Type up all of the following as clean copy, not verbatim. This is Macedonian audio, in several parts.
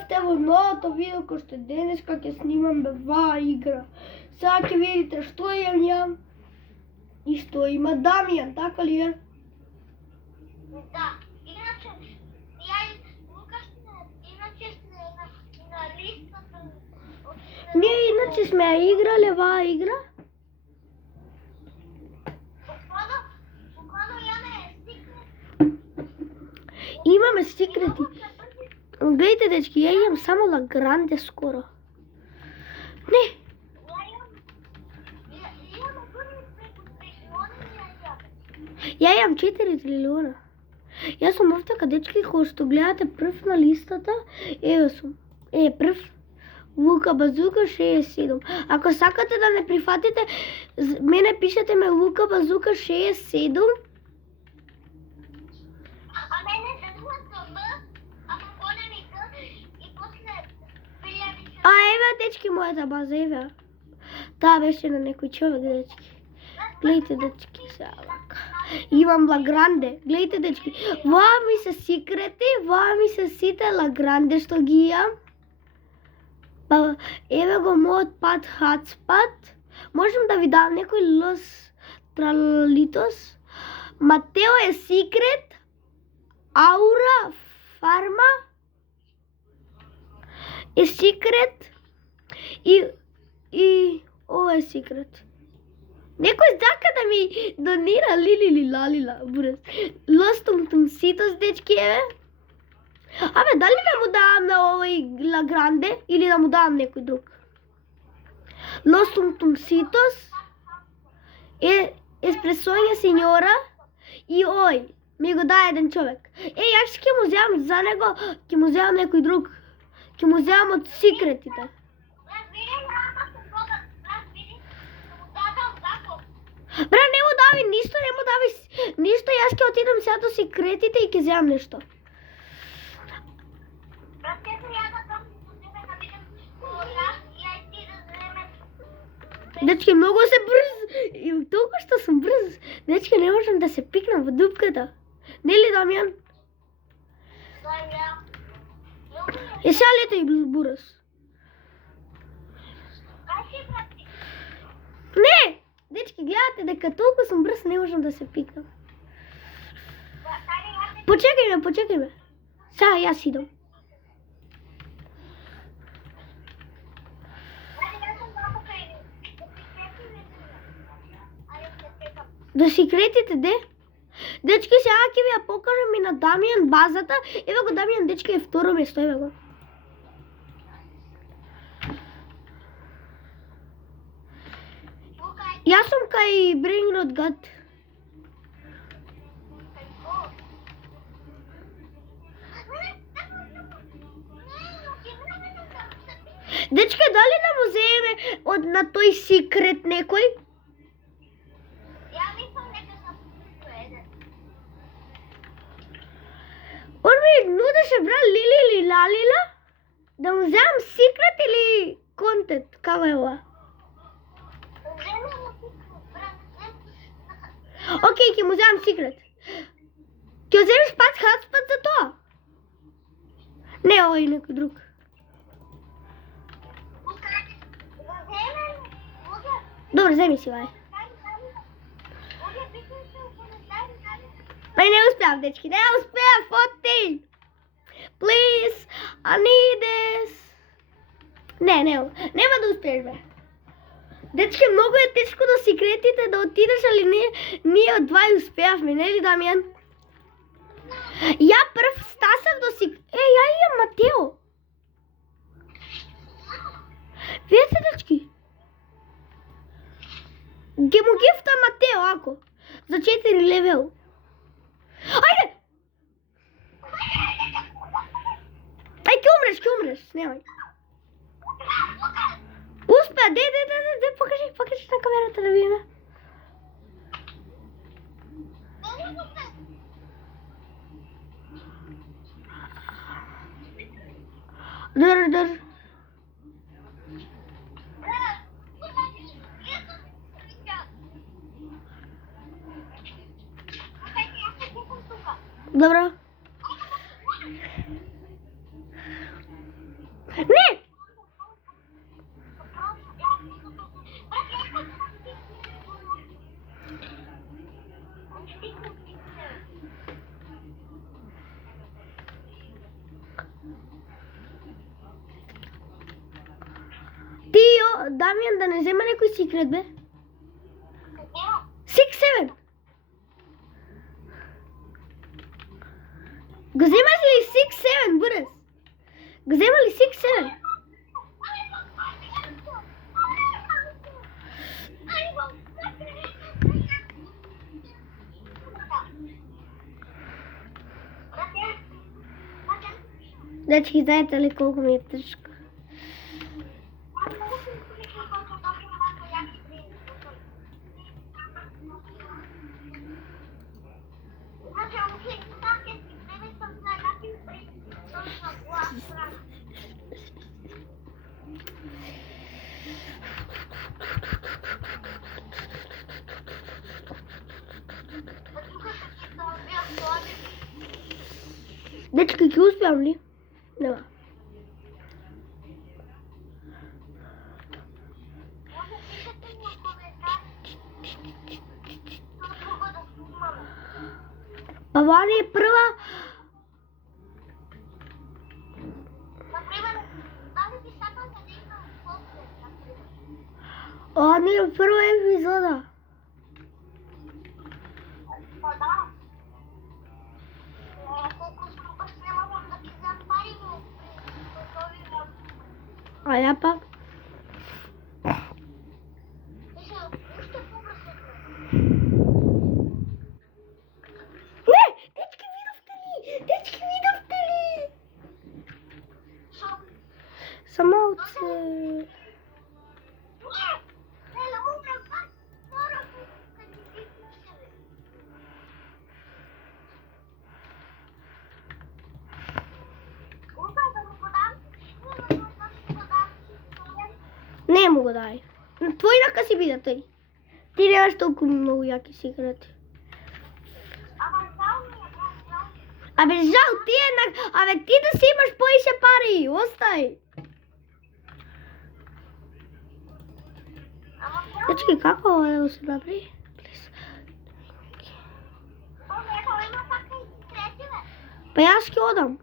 дојдовте во новото видео кој што денеска ќе снимаме ва игра. Сега ќе видите што имам ја и што има Дамјан, така ли е? Да, иначе, ја и Лукаш иначе сме на листата. Ние иначе сме ја играле ваа игра. Буквално имаме секрет. Имаме секрети. Гледайте, дечки, ја имам само ла гранде скоро. Не. Ја имам 4 трилиона. Јас сум овтака, дечки, кој што гледате прв на листата, еве сум. Прв Лука Базука 67. Ако сакате да не прифатите, мене пишете ме Лука Базука 67. А мене задуват Б, а поподем и Г и после пријави. А еве, дечки, мојата база, еве. Таа беше на некој човек, дечки. Гледайте, дечки, сега вака. Имам лагранде. Гледайте, дечки. Ваа ми се секрети, ваа ми се сите лагранде што ги имам. Па, еве го мојот пат хатспат. Можем да ви дам некој лос тралитос. Матео е секрет. Аура фарма е секрет. И ова е секрет. Некој сака да ми донира лилила, бурес. Лостум ситос, дечки, еве. Абе, дали да му давам на овој лагранде или да му давам некој друг? Лостум ситос е еспресоња сеньора и ој ми го даде еден човек. Јас ќе му земам за него, ќе му земам некој друг. Ќе му земам од секретите. Бра, не му дави ништо, ништо, јас ќе отидам сега до секретите и ќе земам нешто. Дечки, многу се брз. И толку што сум брз. Дечки, не можам да се пикнам во дупката. Нели, Дамјан? Сега летај, бурас. Не! Дечки, гледате дека толку сум брз, не можам да се пикнам. Почекај ме. Сега јас идам. До секретите, де? Дечки, сега ќе ви ја покажам и на Дамјан базата. Еве го Дамјан, дечки, е второ место, еве го. Јас сум кај Брингрод гад. Дечки, дали да му земеме од на тој секрет некој? Он ми нудеше, бра, лилила, да му земам секрет или контент, како е ова? Океј, ќе му земам секрет. Ќе земеш пат хатспат за тоа? Не, овој некој друг. Добро, земи си, вај. Не успеав, дечки, не успеав, фоти! Please, I need this. Не, нема да успееш, бе. Дечки, многу е тешко до секретите да отидеш, али ние од два успеавме, нели, Дамјан? Ја прв стасав до секретите. Ја имам Матео. Видете, дечки? Ге му гифта Матео, ако. За 4 левел. Ајде! Ај, ќе умреш, немај. Успеа, де, покажи на камерата да видиме. Дар. Добро. Не! Ти, Дамјан, да не зема некој секрет, бе? 6-7. Го земаш ли 6-7, брз? Го зема ли 6-7? Дечки, знаете ли колко ми е тежко? Дечки, ќе успеам ли? Нема. Па вани е прва... Они е прва епизода. А ја па? Не! Дечки, видовте ли? Дечки, видовте ли? Самоуце. Не му го дај. Твој рака си биде тој. Ти немаш толку многу јаки секрети. Абе жал ти еднак, абе ти да си имаш поише пари, остај. Дечки, како ова да го се направи? Па јас ќе одам.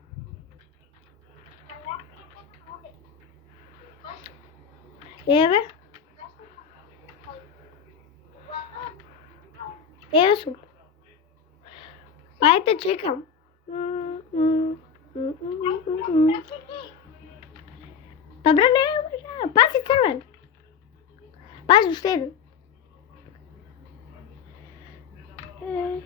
Еве. Еве сум. Па ете чекам. Добре, не, пази црвен. Пази уште еден. Не!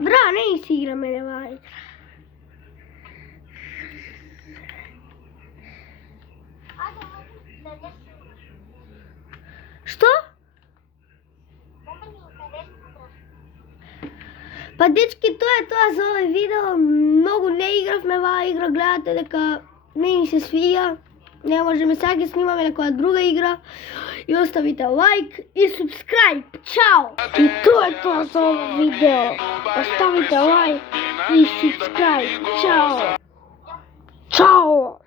Бра, не си играме нева игра. Што? Па дечки, тоа е тоа за овој видео. Многу не игравме ваа игра, гледате дека не ни се свија. Не можеме сега ќе снимаме некоја друга игра. И оставите лайк и субскрайб. Чао! И тоа е тоа за овој видео. Оставите лайк и субскрайб. Чао! Чао!